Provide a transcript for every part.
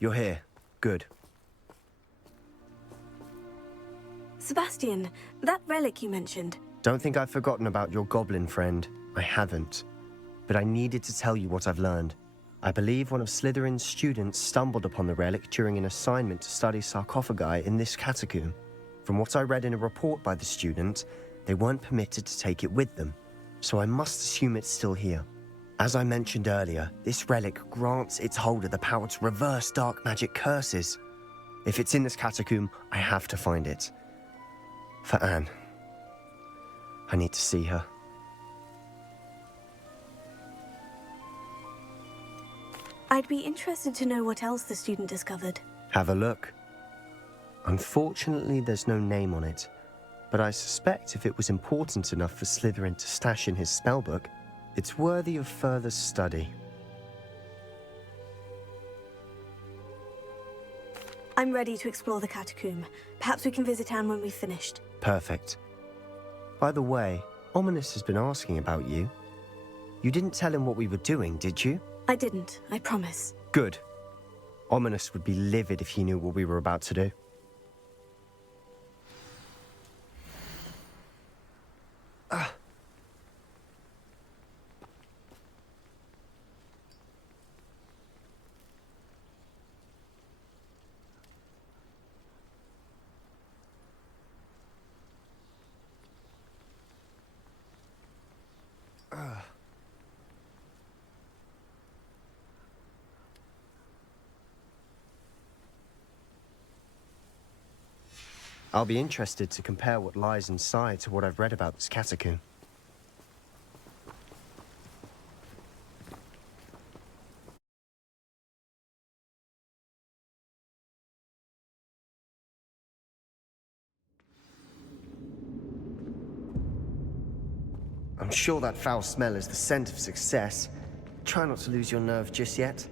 You're here. Good. Sebastian, that relic you mentioned. Don't think I've forgotten about your goblin friend. I haven't. But I needed to tell you what I've learned. I believe one of Slytherin's students stumbled upon the relic during an assignment to study sarcophagi in this catacomb. From what I read in a report by the student, they weren't permitted to take it with them, so I must assume it's still here. As I mentioned earlier, this relic grants its holder the power to reverse dark magic curses. If it's in this catacomb, I have to find it. For Anne. I need to see her. I'd be interested to know what else the student discovered. Have a look. Unfortunately, there's no name on it, but I suspect if it was important enough for Slytherin to stash in his spellbook, it's worthy of further study. I'm ready to explore the catacomb. Perhaps we can visit Anne when we've finished. Perfect. By the way, Ominous has been asking about you. You didn't tell him what we were doing, did you? I didn't, I promise. Good. Ominous would be livid if he knew what we were about to do. I'll be interested to compare what lies inside to what I've read about this catacomb. I'm sure that foul smell is the scent of success. Try not to lose your nerve just yet.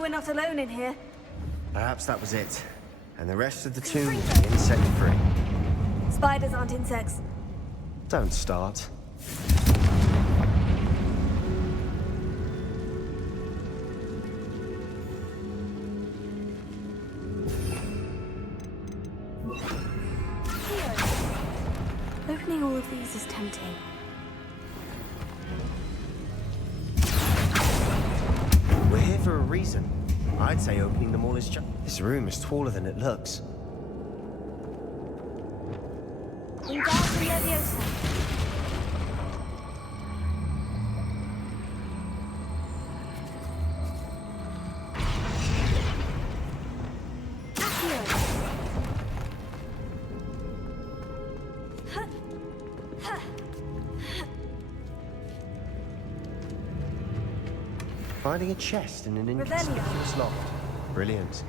We're not alone in here. Perhaps that was it. And the rest of the tomb will be insect-free. Spiders aren't insects. Don't start. Opening all of these is tempting. We're here for a reason. I'd say opening them all is just... This room is taller than it looks. Wingardium Leviosa. Finding a chest in an inconspicuous loft. Brilliant.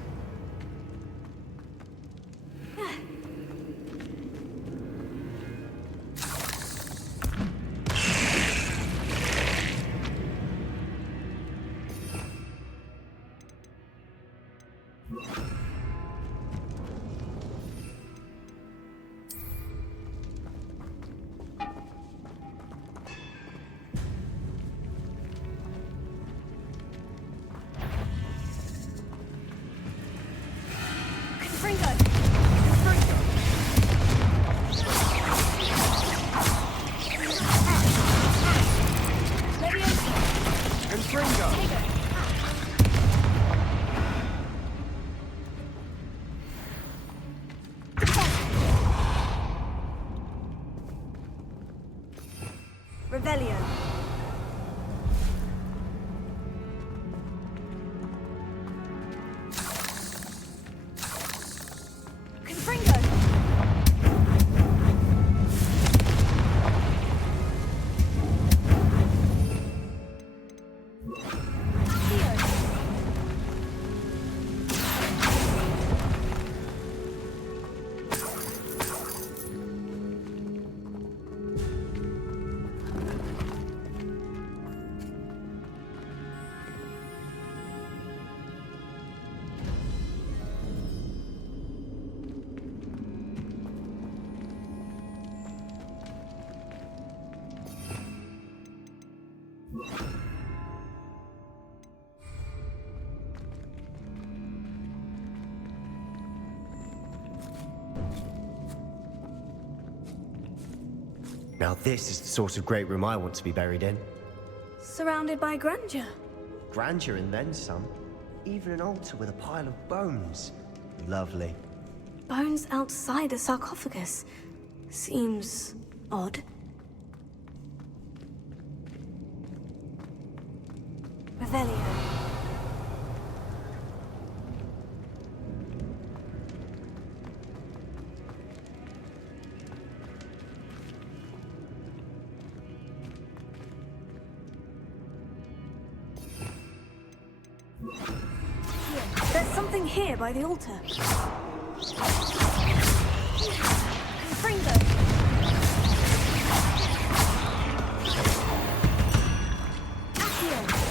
Revelio. Confringo. Now this is the sort of great room I want to be buried in. Surrounded by grandeur. Grandeur and then some. Even an altar with a pile of bones. Lovely. Bones outside a sarcophagus. Seems odd. Revelio. There's something here by the altar. Confringo. Accio.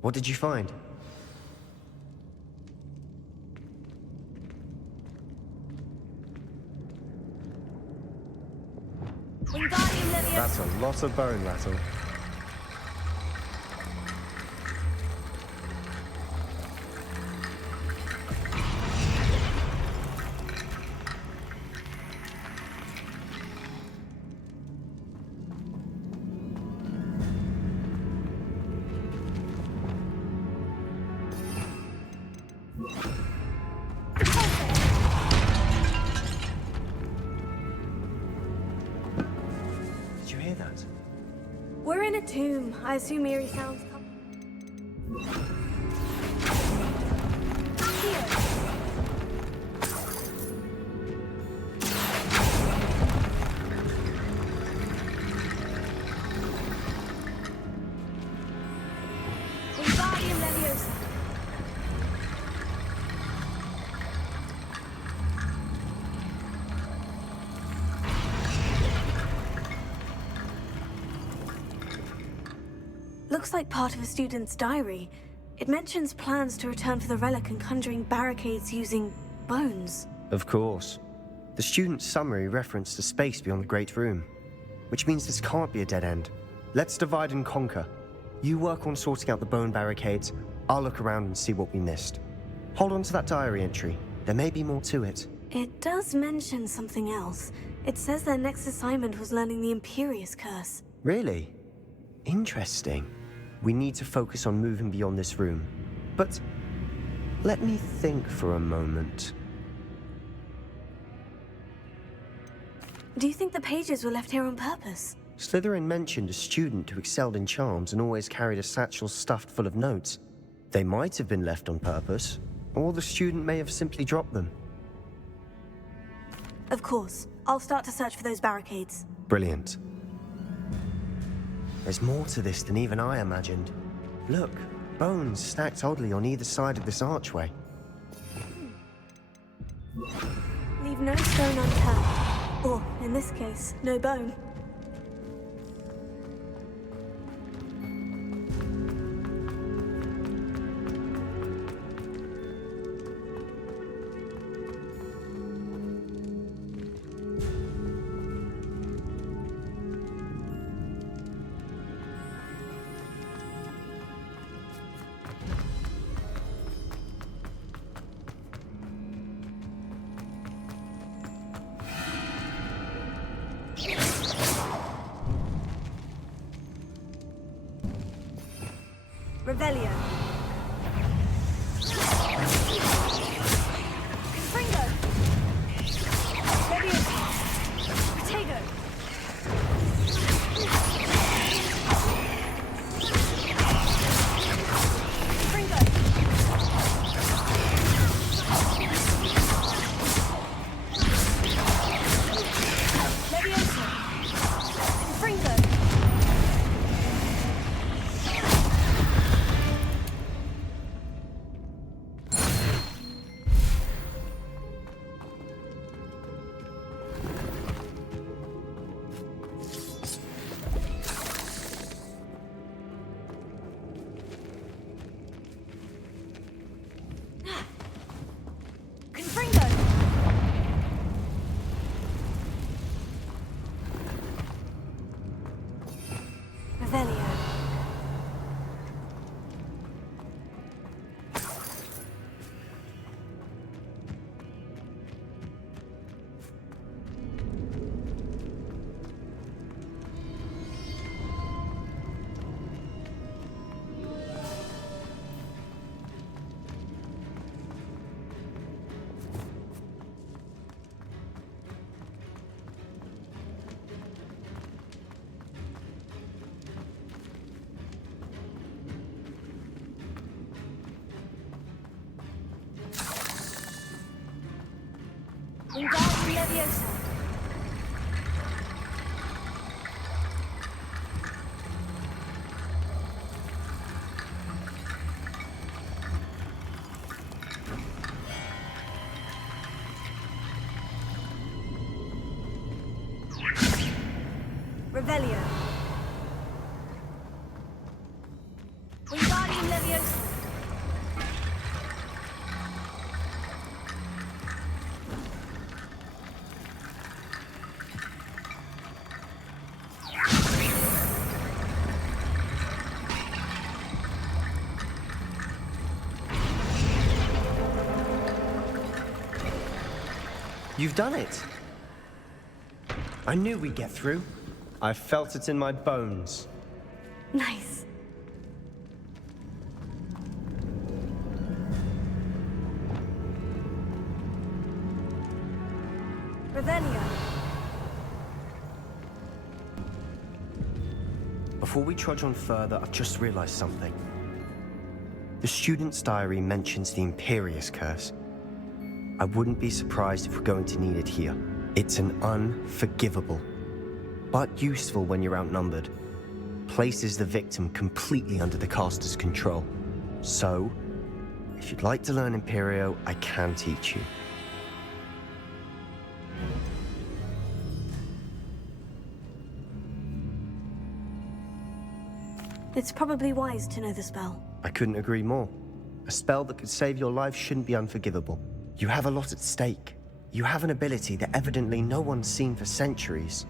What did you find? Wingardium Leviosa. That's a lot of bone rattle. Did you hear that? We're in a tomb. I assume eerie sounds come. Accio. Wingardium Leviosa. Looks like part of a student's diary. It mentions plans to return for the relic and conjuring barricades using bones. Of course. The student's summary referenced a space beyond the Great Room, which means this can't be a dead end. Let's divide and conquer. You work on sorting out the bone barricades, I'll look around and see what we missed. Hold on to that diary entry. There may be more to it. It does mention something else. It says their next assignment was learning the Imperious Curse. Really? Interesting. We need to focus on moving beyond this room. But let me think for a moment. Do you think the pages were left here on purpose? Slytherin mentioned a student who excelled in charms and always carried a satchel stuffed full of notes. They might have been left on purpose, or the student may have simply dropped them. Of course. I'll start to search for those barricades. Brilliant. There's more to this than even I imagined. Look, Bones stacked oddly on either side of this archway. Leave no stone unturned. Or, in this case, no bone. Revelio. Confringo. Leviosa. Potato. Confringo. Leviosa. Confringo. Confringo! Revelio. Wingardium Leviosa. Revelio. Wingardium Leviosa. You've done it! I knew we'd get through. I felt it in my bones. Nice. Revelio. Before we trudge on further, I've just realized something. The student's diary mentions the Imperious Curse. I wouldn't be surprised if we're going to need it here. It's an unforgivable, but useful when you're outnumbered. Places the victim completely under the caster's control. So, if you'd like to learn Imperio, I can teach you. It's probably wise to know the spell. I couldn't agree more. A spell that could save your life shouldn't be unforgivable. You have a lot at stake. You have an ability that evidently no one's seen for centuries.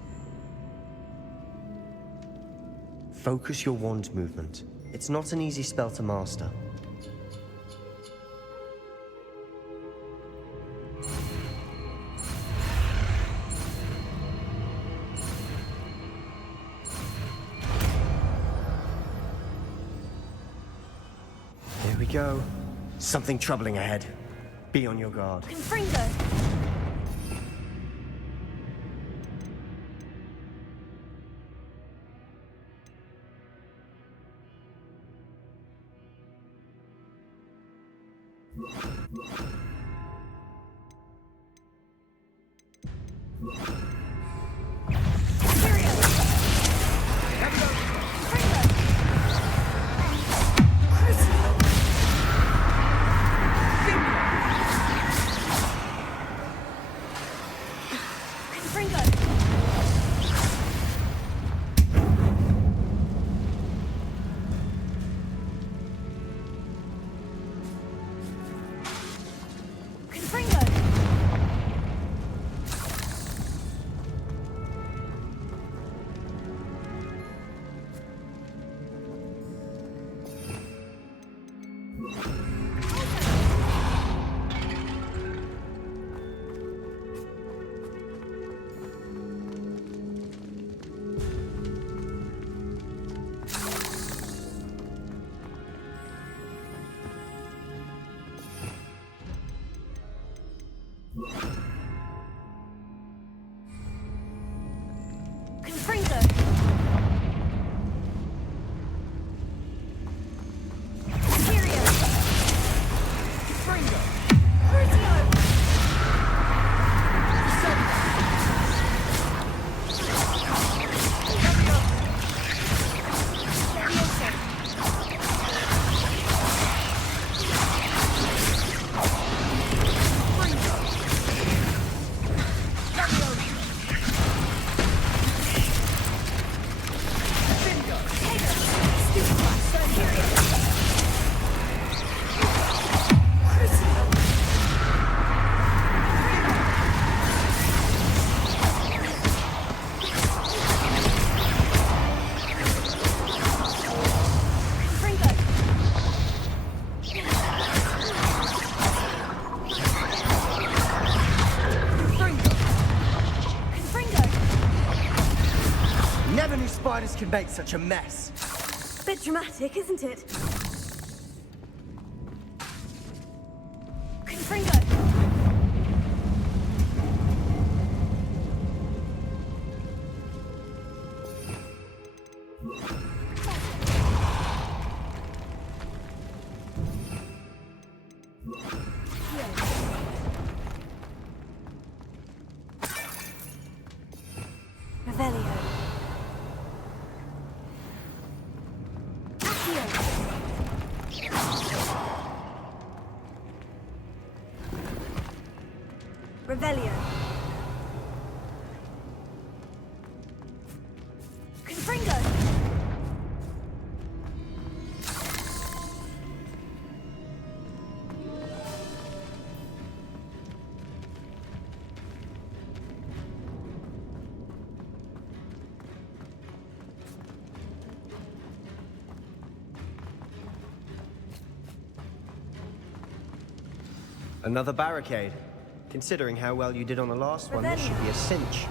Focus your wand movement. It's not an easy spell to master. Here we go. Something troubling ahead. Be on your guard. Confringo. Crucifix. could make such a mess? Bit dramatic, isn't it? Confringo! Revelio. Accio. Revelio. Confringo. Another barricade. Considering how well you did on the last one, this should be a cinch.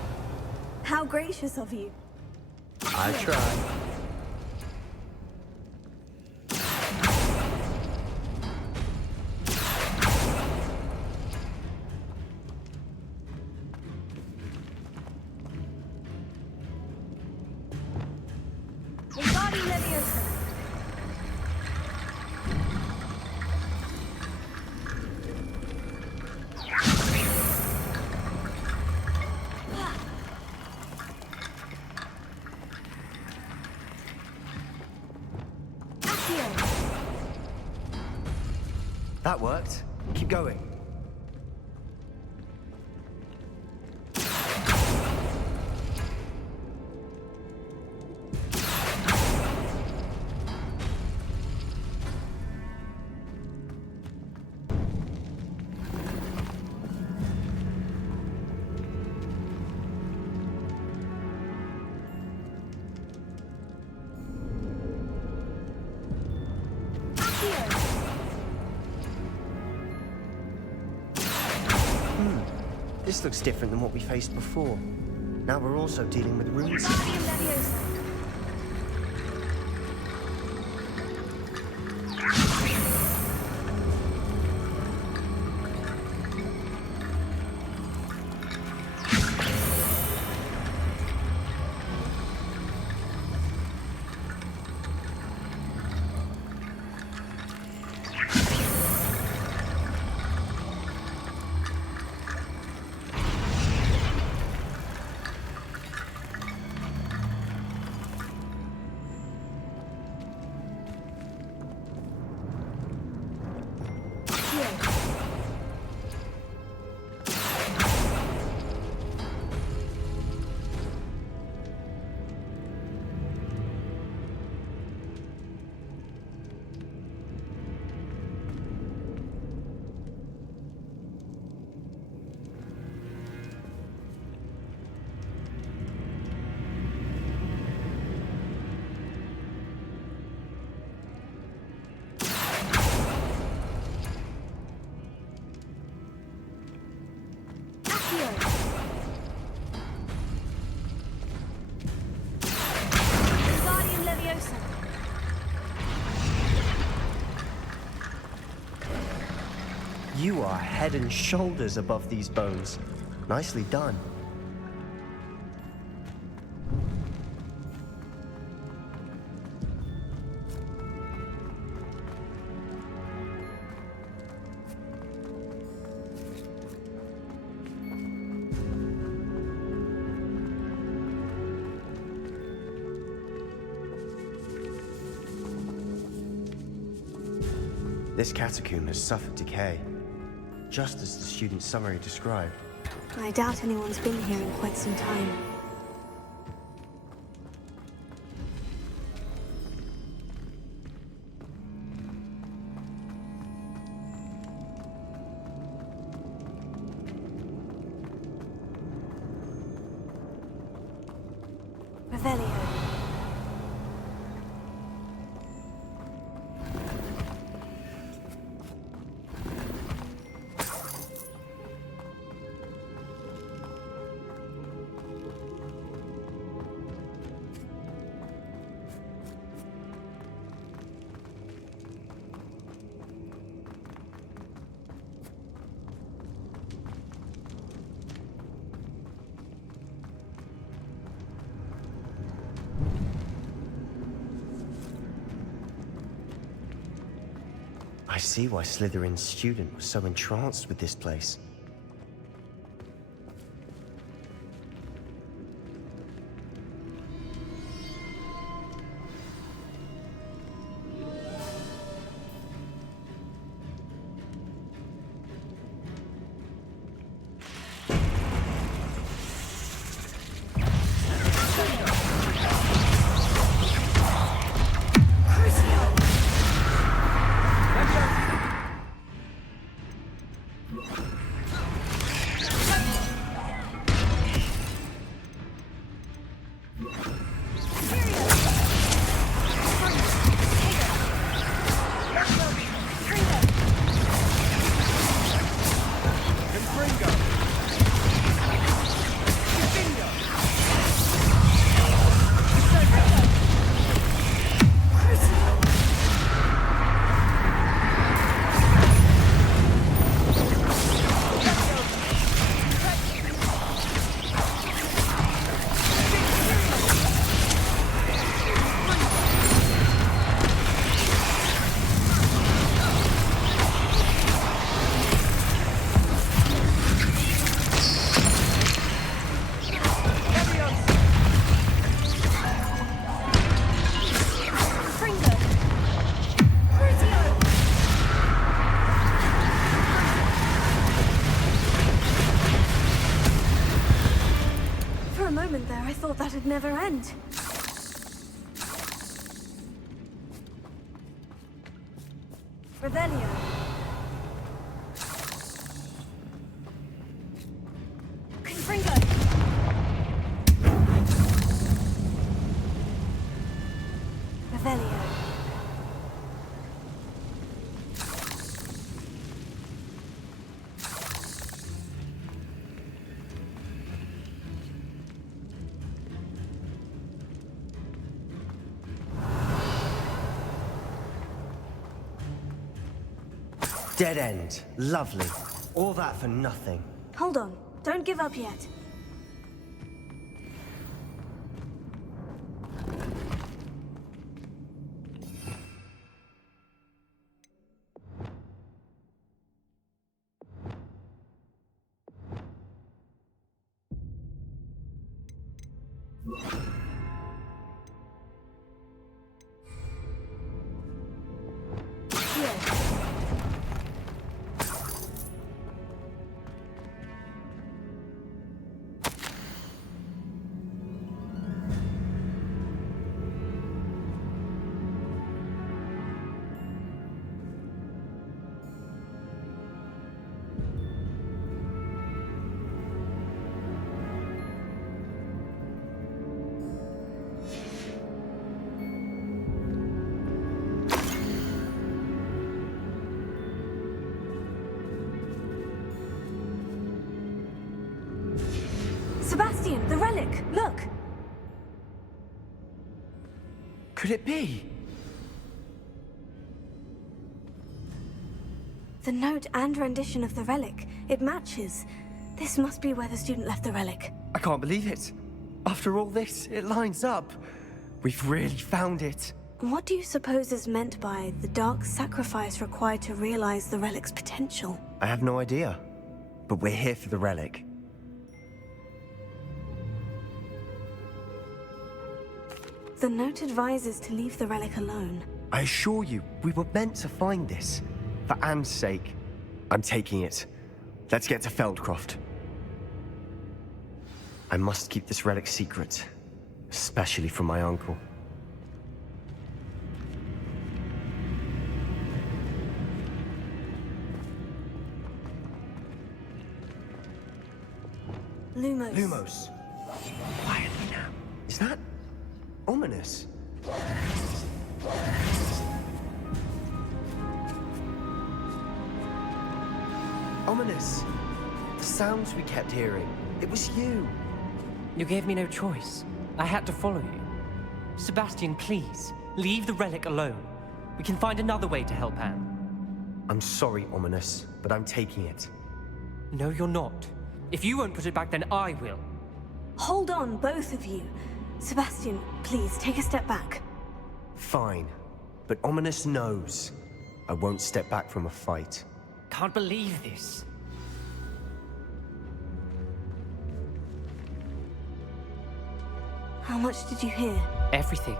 How gracious of you. I tried. Wingardium Leviosa. That worked. Keep going. This looks different than what we faced before. Now we're also dealing with runes. Wingardium Leviosa. Wingardium Leviosa. You are head and shoulders above these bones. Nicely done. This catacomb has suffered decay, just as the student's summary described. I doubt anyone's been here in quite some time. Revelio. I see why Slytherin's student was so entranced with this place. That'd never end. Revelio. Confringo. Revelio. Dead end. Lovely. All that for nothing. Hold on. Don't give up yet. Sebastian, the relic! Look! Could it be? The note and rendition of the relic. It matches. This must be where the student left the relic. I can't believe it. After all this, it lines up. We've really found it. What do you suppose is meant by the dark sacrifice required to realize the relic's potential? I have no idea. But we're here for the relic. The note advises to leave the relic alone. I assure you, we were meant to find this. For Anne's sake. I'm taking it. Let's get to Feldcroft. I must keep this relic secret. Especially from my uncle. Lumos. Lumos. Quietly now. Is that ominous? Ominous. The sounds we kept hearing. It was you. You gave me no choice. I had to follow you. Sebastian, please, leave the relic alone. We can find another way to help Anne. I'm sorry, Ominous, but I'm taking it. No, you're not. If you won't put it back, then I will. Hold on, both of you. Sebastian, please, take a step back. Fine. But Ominous knows. I won't step back from a fight. Can't believe this. How much did you hear? Everything.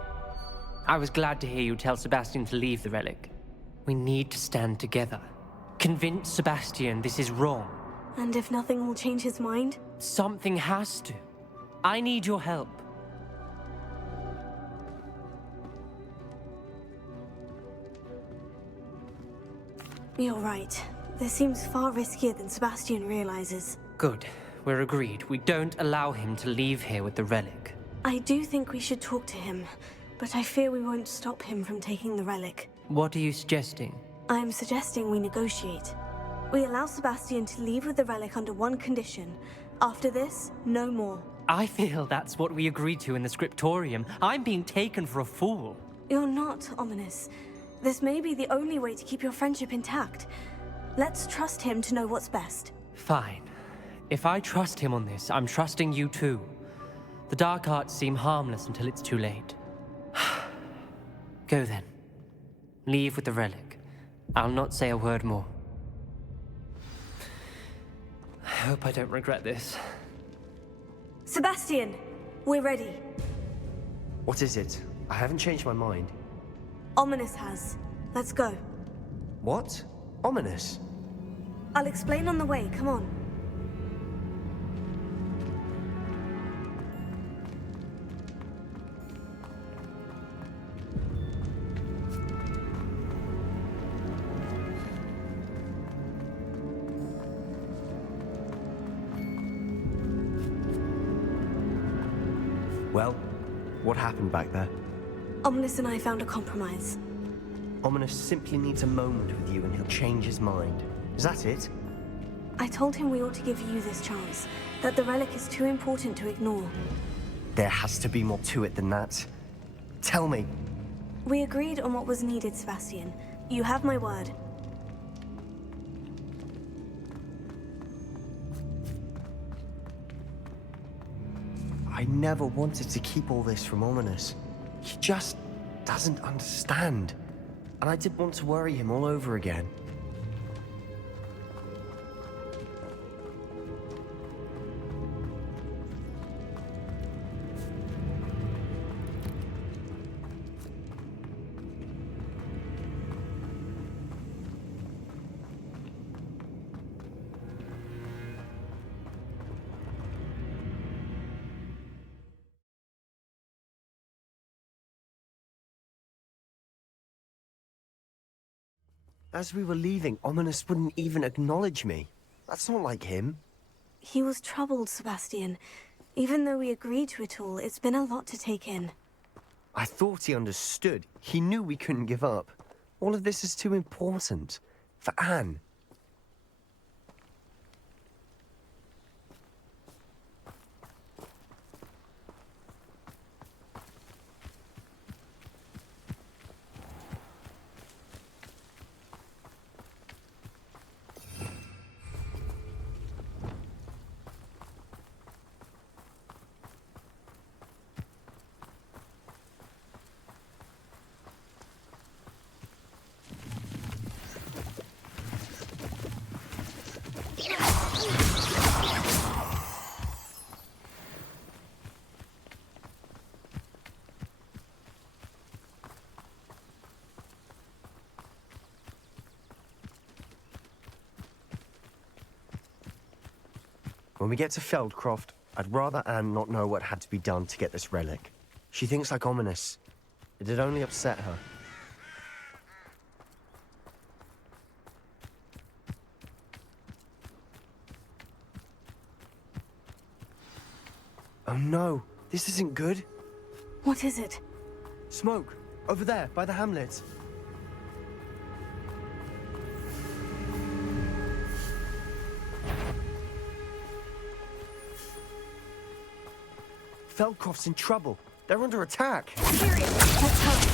I was glad to hear you tell Sebastian to leave the relic. We need to stand together. Convince Sebastian this is wrong. And if nothing will change his mind? Something has to. I need your help. You're right. This seems far riskier than Sebastian realizes. Good. We're agreed. We don't allow him to leave here with the relic. I do think we should talk to him, but I fear we won't stop him from taking the relic. What are you suggesting? I'm suggesting we negotiate. We allow Sebastian to leave with the relic under one condition. After this, no more. I feel that's what we agreed to in the scriptorium. I'm being taken for a fool. You're not, Ominous. This may be the only way to keep your friendship intact. Let's trust him to know what's best. Fine. If I trust him on this, I'm trusting you too. The dark arts seem harmless until it's too late. Go then. Leave with the relic. I'll not say a word more. I hope I don't regret this. Sebastian! We're ready. What is it? I haven't changed my mind. Ominous has. Let's go. What? Ominous? I'll explain on the way, come on. Well, what happened back there? Ominous and I found a compromise. Ominous simply needs a moment with you and he'll change his mind. Is that it? I told him we ought to give you this chance, that the relic is too important to ignore. There has to be more to it than that. Tell me. We agreed on what was needed, Sebastian. You have my word. I never wanted to keep all this from Ominous. He just doesn't understand. And I didn't want to worry him all over again. As we were leaving, Ominous wouldn't even acknowledge me. That's not like him. He was troubled, Sebastian. Even though we agreed to it all, it's been a lot to take in. I thought he understood. He knew we couldn't give up. All of this is too important. For Anne. When we get to Feldcroft, I'd rather Anne not know what had to be done to get this relic. She thinks like Ominous. It'd only upset her. Oh no, this isn't good. What is it? Smoke, over there, by the hamlet. Feldcroft's in trouble. They're under attack. Serious. Let's hurry.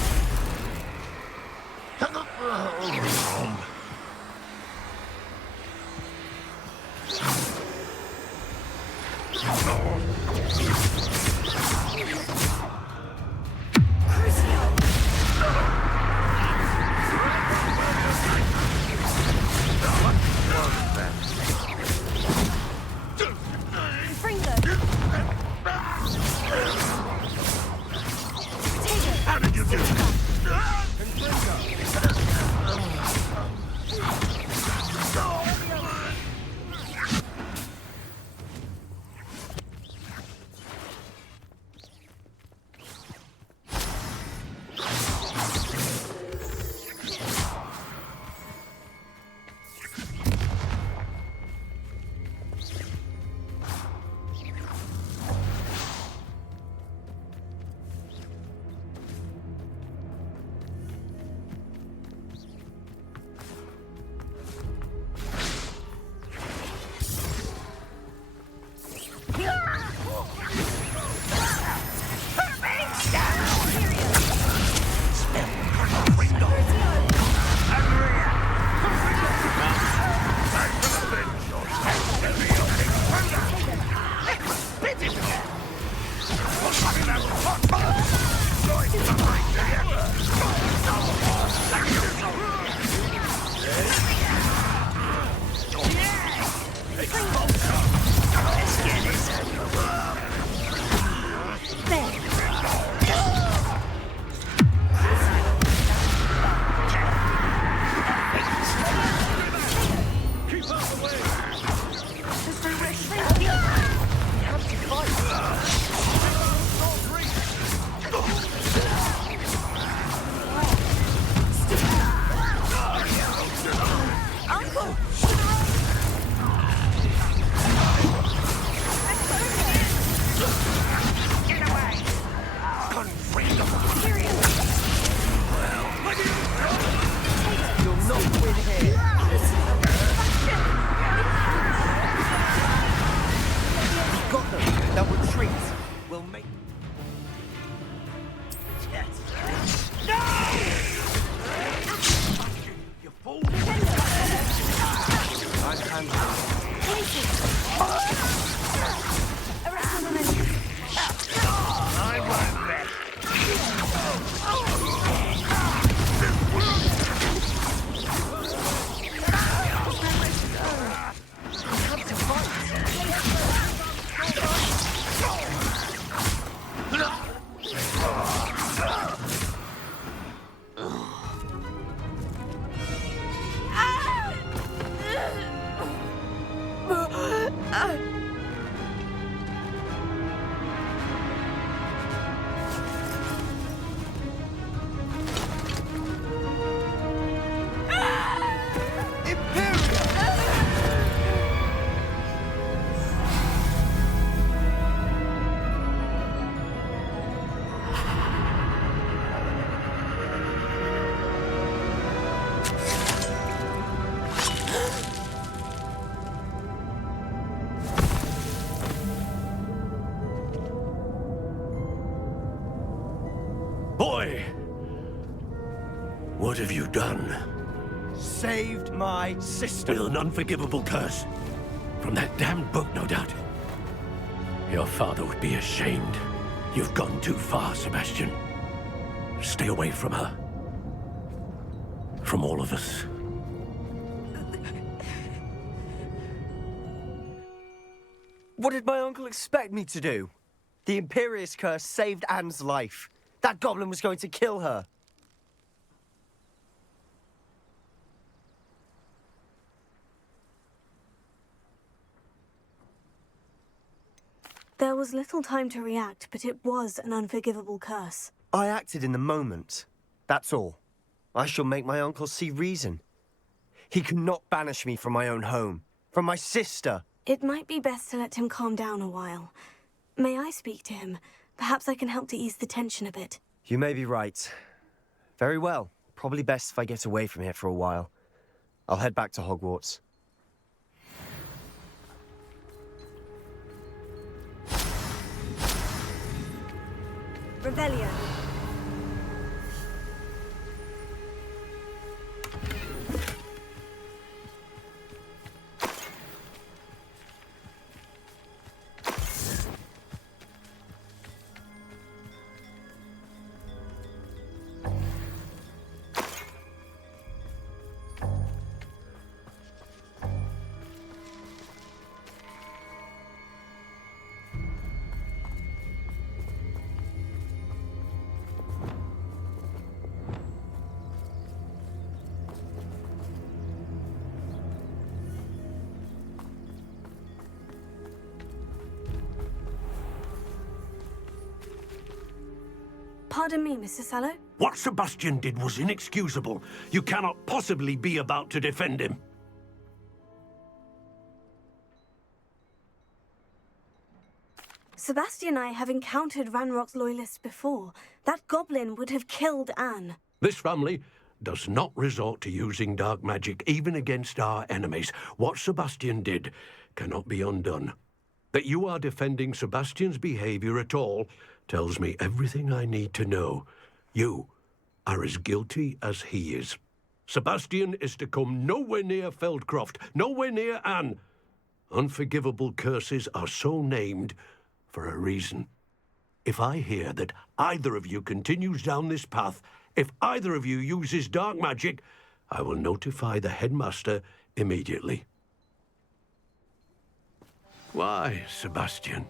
What have you done? Saved my sister. With an unforgivable curse. From that damned book, no doubt. Your father would be ashamed. You've gone too far, Sebastian. Stay away from her. From all of us. What did my uncle expect me to do? The Imperious curse saved Anne's life. That goblin was going to kill her. There was little time to react, but it was an unforgivable curse. I acted in the moment. That's all. I shall make my uncle see reason. He cannot banish me from my own home, from my sister. It might be best to let him calm down a while. May I speak to him? Perhaps I can help to ease the tension a bit. You may be right. Very well. Probably best if I get away from here for a while. I'll head back to Hogwarts. Revelio. Pardon me, Mr. Sallow? What Sebastian did was inexcusable. You cannot possibly be about to defend him. Sebastian and I have encountered Ranrock's loyalists before. That goblin would have killed Anne. This family does not resort to using dark magic even against our enemies. What Sebastian did cannot be undone. That you are defending Sebastian's behavior at all tells me everything I need to know. You are as guilty as he is. Sebastian is to come nowhere near Feldcroft, nowhere near Anne. Unforgivable curses are so named for a reason. If I hear that either of you continues down this path, if either of you uses dark magic, I will notify the headmaster immediately. Why, Sebastian?